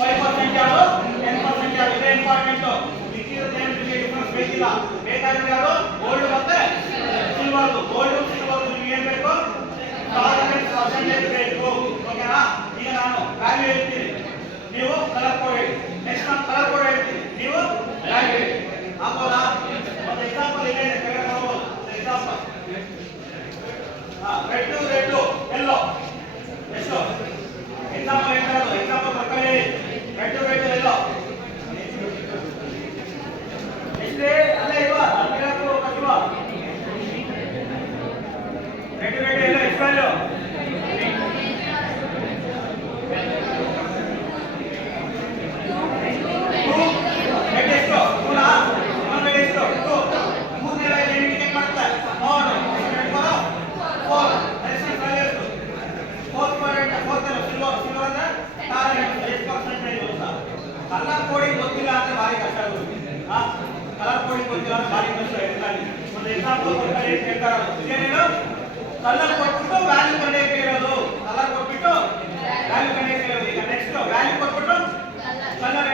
5% ಯಾರು 10% ಯಾರು ಇದೆ ಇಂಪಾರ್ಟೆಂಟ್ ಮಿಕ್ಕಿರೋದು ಏನು ಡಿಫರೆನ್ಸ್ ಬೇಕಿಲ್ಲ ಬೇಕಾಗಿರೋದು ಯಾರು ಗೋಲ್ಡ್ ಮತ್ತೆ ಸಿಲ್ವರ್ ಗೋಲ್ಡ್ ಸಿಲ್ವರ್ ನಿಮಗೆ ಏನು ಬೇಕು ಟಾಲರೆನ್ಸ್ ಪರ್ಸೆಂಟೇಜ್ ಬೇಕು ಓಕೆನಾ ಈಗ ನಾನು ವ್ಯಾಲ್ಯೂ ಹೇಳ್ತೀನಿ ನೀವು ಕಲರ್ ಕೋಡ್ ಹೇಳಿ ನೆಕ್ಸ್ಟ್ ನಾನು ಕಲರ್ ಕೋಡ್ ಹೇಳ್ತೀನಿ ನೀವು ವ್ಯಾಲ್ಯೂ ಹೇಳಿ ಹಾಕೋದಾ ಮತ್ತೆ ಎಕ್ಸಾಂಪಲ್ ಇದೆ ಕೆಳಗೆ ನೋಡಬಹುದು ಎಕ್ಸಾಂಪಲ್ ರೆಡ್ ಯೆಲ್ಲೋ ಎಷ್ಟು ಎಕ್ಸಾಂಪಲ್ ಹೇಳ್ತಾರದು ಎಕ್ಸಾಂಪಲ್ ಪ್ರಕಾರ ಹೇಳಿ ರೆಡ್ ಯೆಲ್ಲೋ ಎಷ್ಟೇ ಅಲ್ಲೇ ಇಲ್ವಾ ಅಲ್ಲಿರೋ ಕಚ್ಚುವ ರೆಡ್ ಯೆಲ್ಲೋ ಎಷ್ಟು ವ್ಯಾಲ್ಯೂ ಕಲರ್ ಕೋಡಿಂಗ್ ಗೊತ್ತಿಲ್ಲ ಅಂದ್ರೆ ಭಾರಿ ಕಷ್ಟ ಆಗುತ್ತೆ ಕಲರ್ ಕೋಡಿಂಗ್ ಗೊತ್ತಿಲ್ಲ ಅಂದ್ರೆ ಭಾರಿ ಕಷ್ಟ ಇರ್ತಾನೆ ಒಂದು ಎಕ್ಸಾಂಪಲ್ ಕೊಡ್ತಾರೆ ಹೇಳ್ತಾರೆ ಇದೇನೇನು ಕಲರ್ ಕೊಟ್ಬಿಟ್ಟು ವ್ಯಾಲ್ಯೂ ಕಂಡುಹಿಡಿಯಕ್ಕೆ ಇರೋದು ಕಲರ್ ಕೊಟ್ಬಿಟ್ಟು ವ್ಯಾಲ್ಯೂ ಕಂಡುಹಿಡಿಯಕ್ಕೆ ಇರೋದು ಈಗ ನೆಕ್ಸ್ಟ್ ವ್ಯಾಲ್ಯೂ ಕೊಟ್ಬಿಟ್ಟು ಕಲರ್